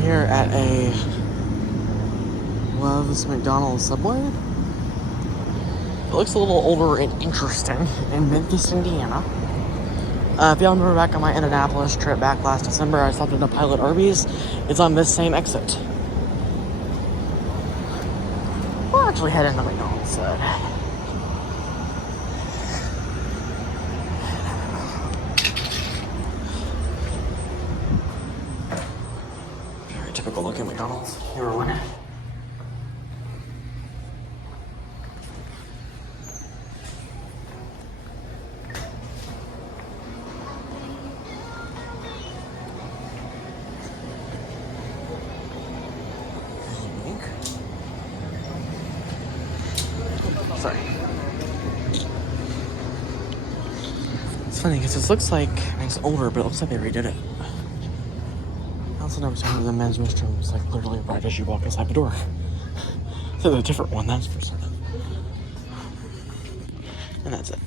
here at a Love's McDonald's Subway. It looks a little older and interesting in Memphis, Indiana. If y'all remember back on my Indianapolis trip back last December, I stopped at a Pilot Arby's. It's on this same exit. We'll actually head into McDonald's side. Very typical looking McDonald's. Newer one. Sorry. It's funny because this looks like, I mean, it's older, but it looks like they redid it. I also noticed one of the men's restrooms, like literally right as you walk inside the door. So it's a different one, that's for certain. And that's it.